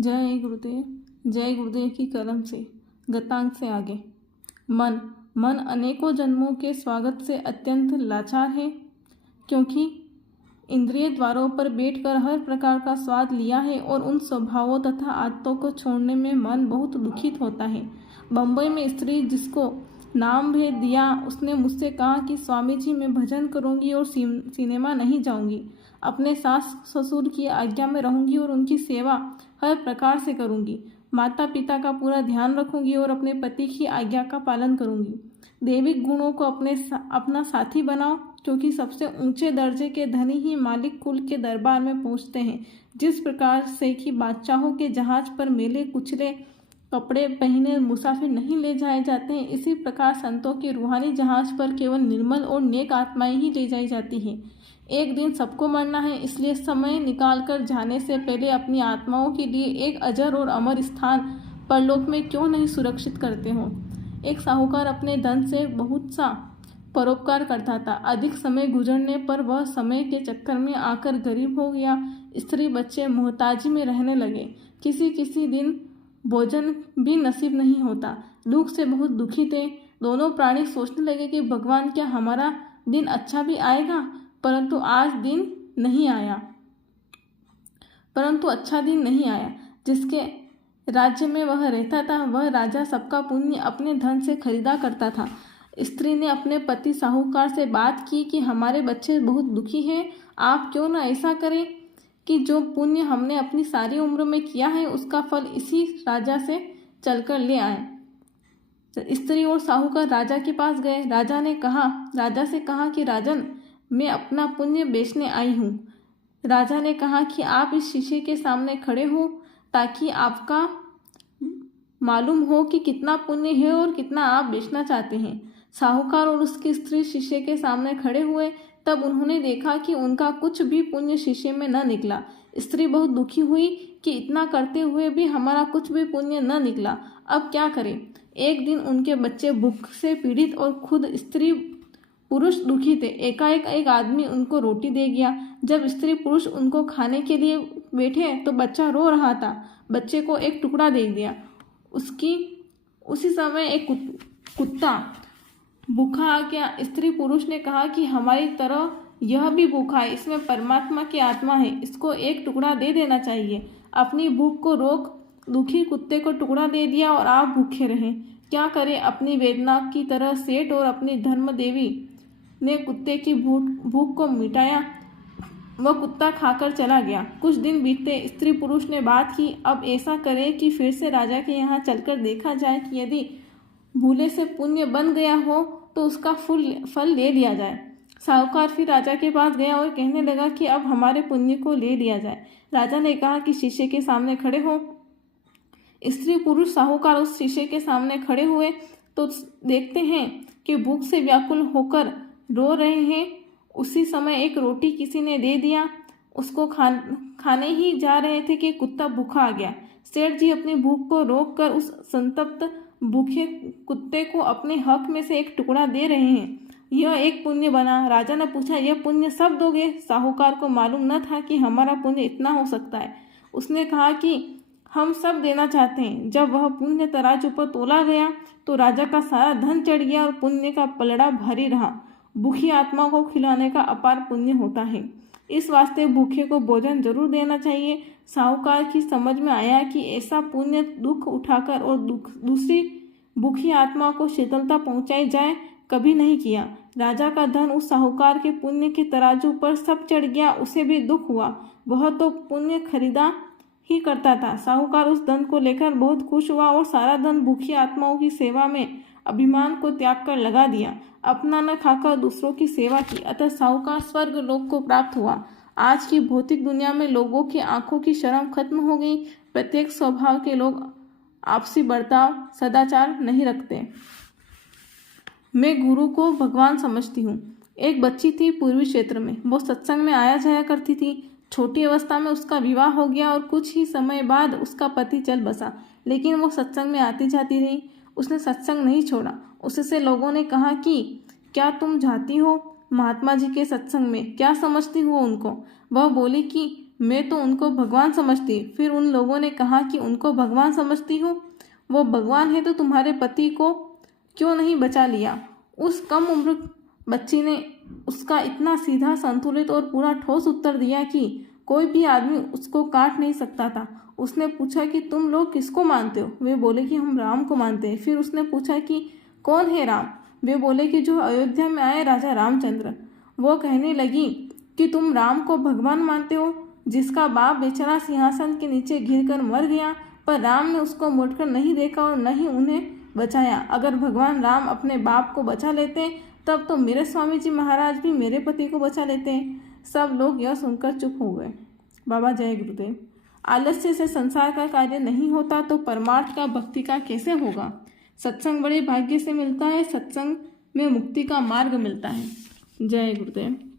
जय गुरुदेव। जय गुरुदेव की कलम से गतांक से आगे। मन अनेकों जन्मों के स्वागत से अत्यंत लाचार है, क्योंकि इंद्रिय द्वारों पर बैठकर हर प्रकार का स्वाद लिया है और उन स्वभावों तथा आदतों को छोड़ने में मन बहुत दुखित होता है। बम्बई में स्त्री जिसको नाम भेद दिया, उसने मुझसे कहा कि स्वामी जी, मैं भजन करूंगी और सिनेमा नहीं जाऊंगी। अपने सास ससुर की आज्ञा में रहूंगी और उनकी सेवा हर प्रकार से करूंगी। माता पिता का पूरा ध्यान रखूंगी और अपने पति की आज्ञा का पालन करूंगी। दैविक गुणों को अपना साथी बनाओ, क्योंकि सबसे ऊंचे दर्जे के धनी ही मालिक कुल के दरबार में पहुंचते हैं। जिस प्रकार से कि बादशाहों के जहाज पर मेले कुचले कपड़े पहने मुसाफिर नहीं ले जाए जाते हैं, इसी प्रकार संतों के रूहानी जहाज पर केवल निर्मल और नेक आत्माएं ही ले जाई जाती हैं। एक दिन सबको मरना है, इसलिए समय निकालकर जाने से पहले अपनी आत्माओं के लिए एक अजर और अमर स्थान परलोक में क्यों नहीं सुरक्षित करते हो। एक साहूकार अपने धन से बहुत सा परोपकार करता था। अधिक समय गुजरने पर वह समय के चक्कर में आकर गरीब हो गया। स्त्री बच्चे मोहताजी में रहने लगे। किसी दिन भोजन भी नसीब नहीं होता। दुख से बहुत दुखी थे। दोनों प्राणी सोचने लगे कि भगवान, क्या हमारा दिन अच्छा भी आएगा? परंतु अच्छा दिन नहीं आया। जिसके राज्य में वह रहता था, वह राजा सबका पुण्य अपने धन से खरीदा करता था। स्त्री ने अपने पति साहूकार से बात की कि हमारे बच्चे बहुत दुखी हैं, आप क्यों ना ऐसा करें कि जो पुण्य हमने अपनी सारी उम्र में किया है, उसका फल इसी राजा से चलकर ले आए। स्त्री और साहूकार राजा के पास गए। राजा से कहा कि राजन, मैं अपना पुण्य बेचने आई हूँ। राजा ने कहा कि आप इस शीशे के सामने खड़े हो, ताकि आपका मालूम हो कि कितना पुण्य है और कितना आप बेचना चाहते हैं। साहूकार और उसकी स्त्री शीशे के सामने खड़े हुए। तब उन्होंने देखा कि उनका कुछ भी पुण्य शीशे में न निकला। स्त्री बहुत दुखी हुई कि इतना करते हुए भी हमारा कुछ भी पुण्य न निकला, अब क्या करें। एक दिन उनके बच्चे भूख से पीड़ित और खुद स्त्री पुरुष दुखी थे। एकाएक एक आदमी उनको रोटी दे गया। जब स्त्री पुरुष उनको खाने के लिए बैठे तो बच्चा रो रहा था। बच्चे को एक टुकड़ा दे दिया। उसी समय एक कुत्ता भूखा आ गया। स्त्री पुरुष ने कहा कि हमारी तरह यह भी भूखा है, इसमें परमात्मा की आत्मा है, इसको एक टुकड़ा दे देना चाहिए। अपनी भूख को रोक दुखी कुत्ते को टुकड़ा दे दिया और आप भूखे रहे। क्या करें। अपनी वेदना की तरह सेठ और अपनी धर्म देवी ने कुत्ते की भूख को मिटाया। वह कुत्ता खाकर चला गया। कुछ दिन बीतते स्त्री पुरुष ने बात की, अब ऐसा करें कि फिर से राजा के यहाँ चलकर देखा जाए कि यदि भूले से पुण्य बन गया हो तो उसका फल ले लिया जाए। साहूकार फिर राजा के पास गया और कहने लगा कि अब हमारे पुण्य को ले लिया जाए। राजा ने कहा कि शीशे के सामने खड़े हो। स्त्री पुरुष साहूकार उस शीशे के सामने खड़े हुए तो देखते हैं कि भूख से व्याकुल होकर रो रहे हैं। उसी समय एक रोटी किसी ने दे दिया। उसको खाने ही जा रहे थे कि कुत्ता भूखा आ गया। सेठ जी अपनी भूख को रोककर उस संतप्त भूखे कुत्ते को अपने हक में से एक टुकड़ा दे रहे हैं। यह एक पुण्य बना। राजा ने पूछा, यह पुण्य सब दोगे? साहूकार को मालूम न था कि हमारा पुण्य इतना हो सकता है। उसने कहा कि हम सब देना चाहते हैं। जब वह पुण्य तराजू पर तोला गया तो राजा का सारा धन चढ़ गया और पुण्य का पलड़ा भारी रहा। भूखी आत्मा को खिलाने का अपार पुण्य होता है, इस वास्ते भूखे को भोजन जरूर देना चाहिए। साहूकार की समझ में आया कि ऐसा पुण्य दुख उठाकर और दूसरी भूखी आत्मा को शीतलता पहुंचाई जाए, कभी नहीं किया। राजा का धन उस साहूकार के पुण्य के तराजू पर सब चढ़ गया। उसे भी दुख हुआ। वह तो पुण्य खरीदा ही करता था। साहूकार उस धन को लेकर बहुत खुश हुआ और सारा धन भूखी आत्माओं की सेवा में अभिमान को त्याग कर लगा दिया। अपना न खाकर दूसरों की सेवा की। अतः साहूकार स्वर्ग लोक को प्राप्त हुआ। आज की भौतिक दुनिया में लोगों की आंखों की शर्म खत्म हो गई। प्रत्येक स्वभाव के लोग आपसी बर्ताव सदाचार नहीं रखते। मैं गुरु को भगवान समझती हूँ। एक बच्ची थी पूर्वी क्षेत्र में। वो सत्संग में आया जाया करती थी। छोटी अवस्था में उसका विवाह हो गया और कुछ ही समय बाद उसका पति चल बसा, लेकिन वो सत्संग में आती जाती रही। उसने सत्संग नहीं छोड़ा। उससे लोगों ने कहा कि क्या तुम जाती हो महात्मा जी के सत्संग में? क्या समझती हो उनको? वह बोली कि मैं तो उनको भगवान समझती। फिर उन लोगों ने कहा कि उनको भगवान समझती हो? वो भगवान है तो तुम्हारे पति को क्यों नहीं बचा लिया? उस कम उम्र बच्ची ने उसका इतना सीधा, संतुलित और पूरा ठोस उत्तर दिया कि कोई भी आदमी उसको काट नहीं सकता था। उसने पूछा कि तुम लोग किसको मानते हो? वे बोले कि हम राम को मानते हैं। फिर उसने पूछा कि कौन है राम? वे बोले कि जो अयोध्या में आए राजा रामचंद्र। वो कहने लगी कि तुम राम को भगवान मानते हो, जिसका बाप बेचारा सिंहासन के नीचे घिरकर मर गया, पर राम ने उसको मुड़कर नहीं देखा और न ही उन्हें बचाया। अगर भगवान राम अपने बाप को बचा लेते तब तो मेरे स्वामी जी महाराज भी मेरे पति को बचा लेते हैं। सब लोग यह सुनकर चुप हो गए। बाबा जय गुरुदेव। आलस्य से संसार का कार्य नहीं होता तो परमार्थ का, भक्ति का कैसे होगा? सत्संग बड़े भाग्य से मिलता है, सत्संग में मुक्ति का मार्ग मिलता है। जय गुरुदेव।